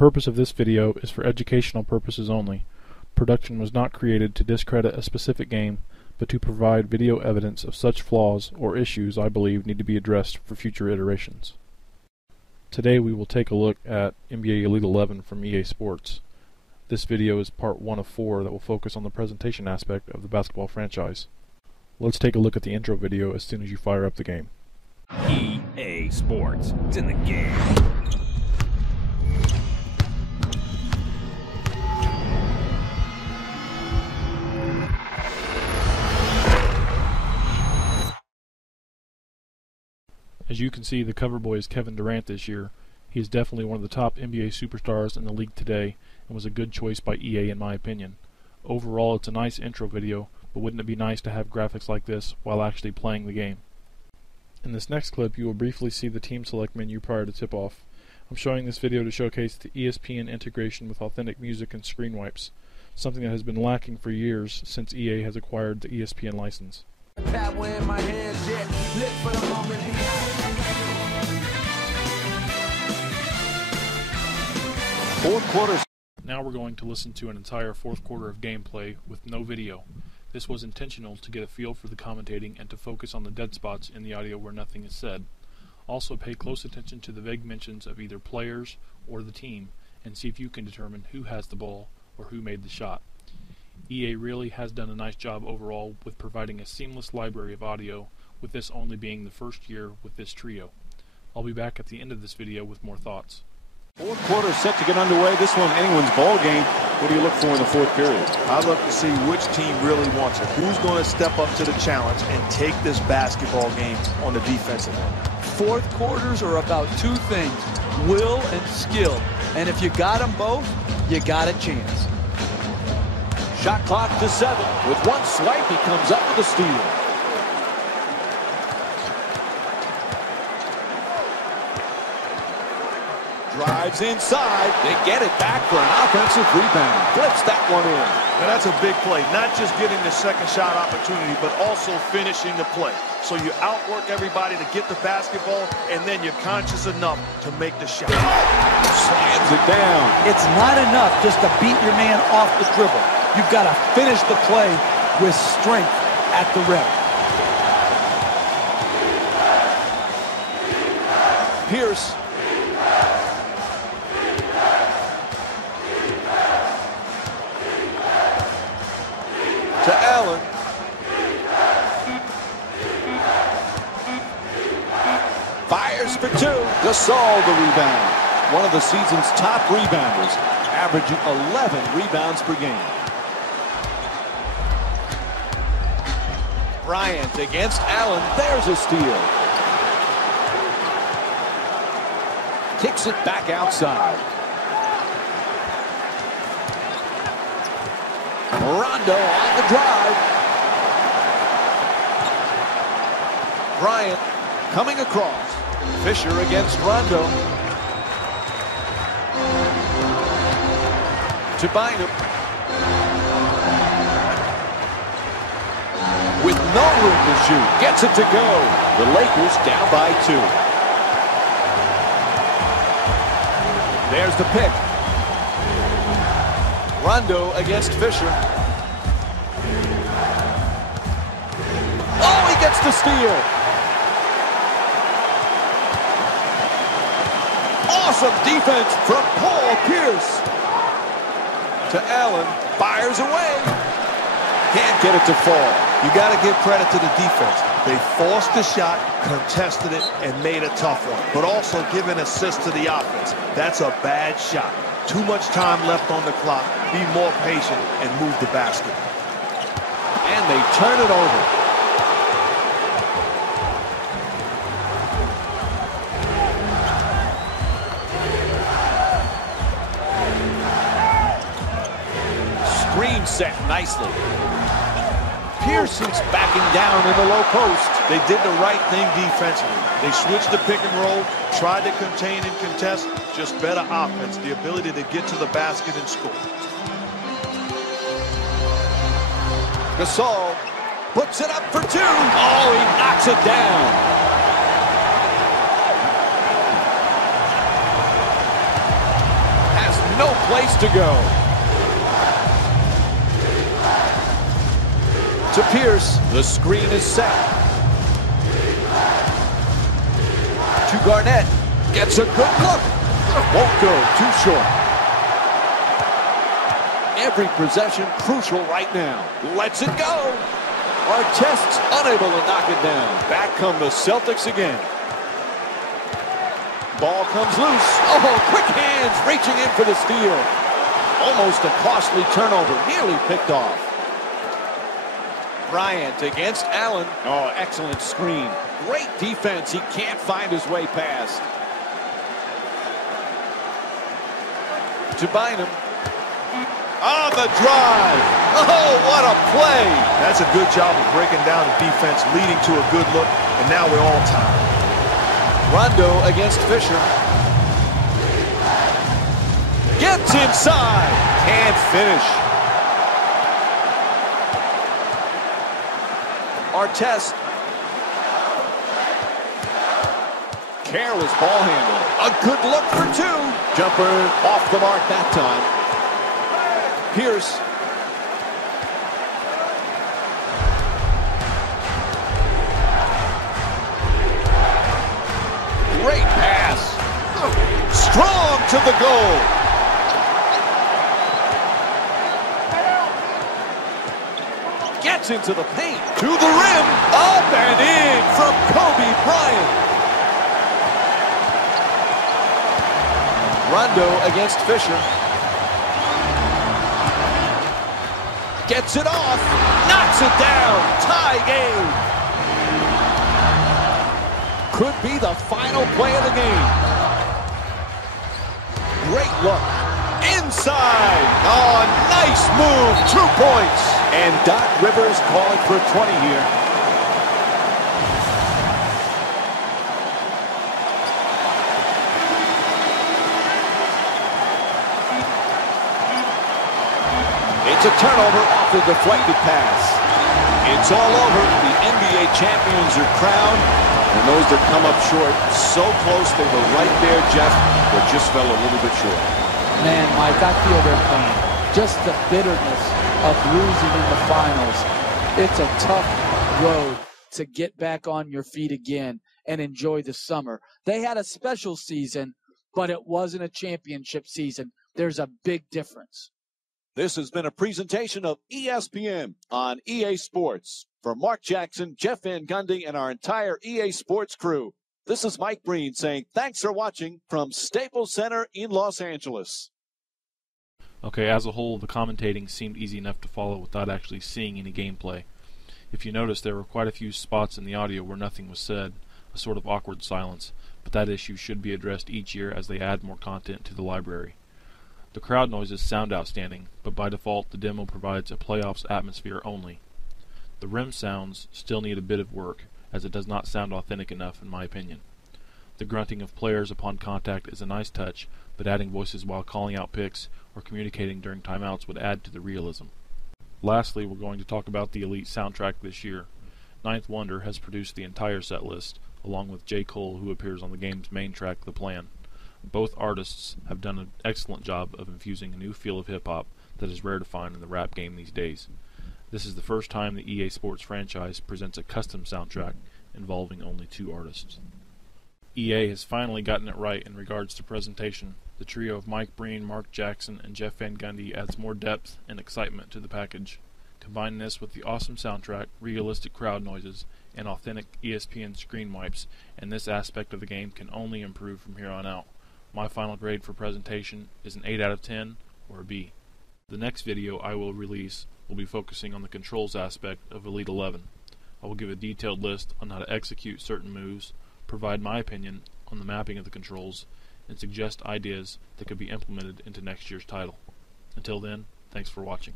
purpose of this video is for educational purposes only. Production was not created to discredit a specific game, but to provide video evidence of such flaws or issues I believe need to be addressed for future iterations. Today we will take a look at NBA Elite 11 from EA Sports. This video is part 1 of 4 that will focus on the presentation aspect of the basketball franchise. Let's take a look at the intro video as soon as you fire up the game. EA Sports, it's in the game. As you can see, the cover boy is Kevin Durant this year. He is definitely one of the top NBA superstars in the league today and was a good choice by EA in my opinion. Overall, it's a nice intro video, but wouldn't it be nice to have graphics like this while actually playing the game? In this next clip, you will briefly see the team select menu prior to tip-off. I'm showing this video to showcase the ESPN integration with authentic music and screen wipes, something that has been lacking for years since EA has acquired the ESPN license. Fourth quarter. Now we're going to listen to an entire fourth quarter of gameplay with no video. This was intentional to get a feel for the commentating and to focus on the dead spots in the audio where nothing is said. Also pay close attention to the vague mentions of either players or the team and see if you can determine who has the ball or who made the shot. EA really has done a nice job overall with providing a seamless library of audio, with this only being the first year with this trio. I'll be back at the end of this video with more thoughts. Fourth quarter set to get underway. This one anyone's ball game. What do you look for in the fourth period? I look to see which team really wants it. Who's going to step up to the challenge and take this basketball game on the defensive end? Fourth quarters are about two things, will and skill. And if you got them both, you got a chance. Shot clock to 7. With one swipe, he comes up with a steal. Drives inside. They get it back for an offensive rebound. Flips that one in. Now that's a big play. Not just getting the second shot opportunity, but also finishing the play. So you outwork everybody to get the basketball, and then you're conscious enough to make the shot. Slams it down. It's not enough just to beat your man off the dribble. You've got to finish the play with strength at the rim. Pierce. To Allen. Fires for 2. Gasol the rebound. One of the season's top rebounders, averaging 11 rebounds per game. Bryant against Allen. There's a steal. Kicks it back outside. Rondo on the drive. Bryant coming across. Fisher against Rondo. To Bynum. With no room to shoot. Gets it to go. The Lakers down by 2. There's the pick. Rondo against Fisher. Oh, he gets the steal. Awesome defense from Paul Pierce. To Allen. Fires away. Can't get it to fall. You got to give credit to the defense. They forced the shot, contested it, and made a tough one, but also give an assist to the offense. That's a bad shot. Too much time left on the clock. Be more patient and move the basket. And they turn it over. Screen set nicely. Pearson's backing down in the low post. They did the right thing defensively. They switched the pick and roll, tried to contain and contest, just better offense, the ability to get to the basket and score. Gasol puts it up for 2. Oh, he knocks it down. place to go. To Pierce, the screen is set. To Garnett, gets a good look. Won't go, too short. Every possession crucial right now. Lets it go. Artest's unable to knock it down. Back come the Celtics again. Ball comes loose. Oh, quick hands reaching in for the steal. Almost a costly turnover. Nearly picked off. Bryant against Allen. Oh, excellent screen. Great defense. He can't find his way past. To Bynum. On the drive. Oh, what a play. That's a good job of breaking down the defense, leading to a good look, and now we're all tied. Rondo against Fisher. Gets inside. Can't finish. Artest. Careless ball handle. A good look for two. Jumper off the mark that time. Pierce. Great pass. Strong to the goal. Gets into the paint. To the rim. Up and in from Kobe Bryant. Rondo against Fisher. Gets it off. Knocks it down. Tie game. Could be the final play of the game. Great look. Inside. Oh, nice move. 2 points. And Doc Rivers calling for a 20 here. It's a turnover off the deflected pass. It's all over. The NBA champions are crowned. And those that come up short, so close, they were right there, Jeff, but just fell a little bit short. Man, Mike, I feel their pain. Just the bitterness of losing in the finals. It's a tough road to get back on your feet again and enjoy the summer. They had a special season, but it wasn't a championship season. There's a big difference. This has been a presentation of ESPN on EA Sports. For Mark Jackson, Jeff Van Gundy, and our entire EA Sports crew, this is Mike Breen saying thanks for watching from Staples Center in Los Angeles. Okay, as a whole, the commentating seemed easy enough to follow without actually seeing any gameplay. If you notice, there were quite a few spots in the audio where nothing was said, a sort of awkward silence, but that issue should be addressed each year as they add more content to the library. The crowd noises sound outstanding, but by default the demo provides a playoffs atmosphere only. The rim sounds still need a bit of work, as it does not sound authentic enough in my opinion. The grunting of players upon contact is a nice touch, but adding voices while calling out picks or communicating during timeouts would add to the realism. Lastly, we're going to talk about the Elite soundtrack this year. Ninth Wonder has produced the entire set list, along with J. Cole, who appears on the game's main track, The Plan. Both artists have done an excellent job of infusing a new feel of hip-hop that is rare to find in the rap game these days. This is the first time the EA Sports franchise presents a custom soundtrack involving only 2 artists. EA has finally gotten it right in regards to presentation. The trio of Mike Breen, Mark Jackson, and Jeff Van Gundy adds more depth and excitement to the package. Combine this with the awesome soundtrack, realistic crowd noises, and authentic ESPN screen wipes, and this aspect of the game can only improve from here on out. My final grade for presentation is an 8 out of 10 or a B. The next video I will release will be focusing on the controls aspect of Elite 11. I will give a detailed list on how to execute certain moves, provide my opinion on the mapping of the controls, and suggest ideas that could be implemented into next year's title. Until then, thanks for watching.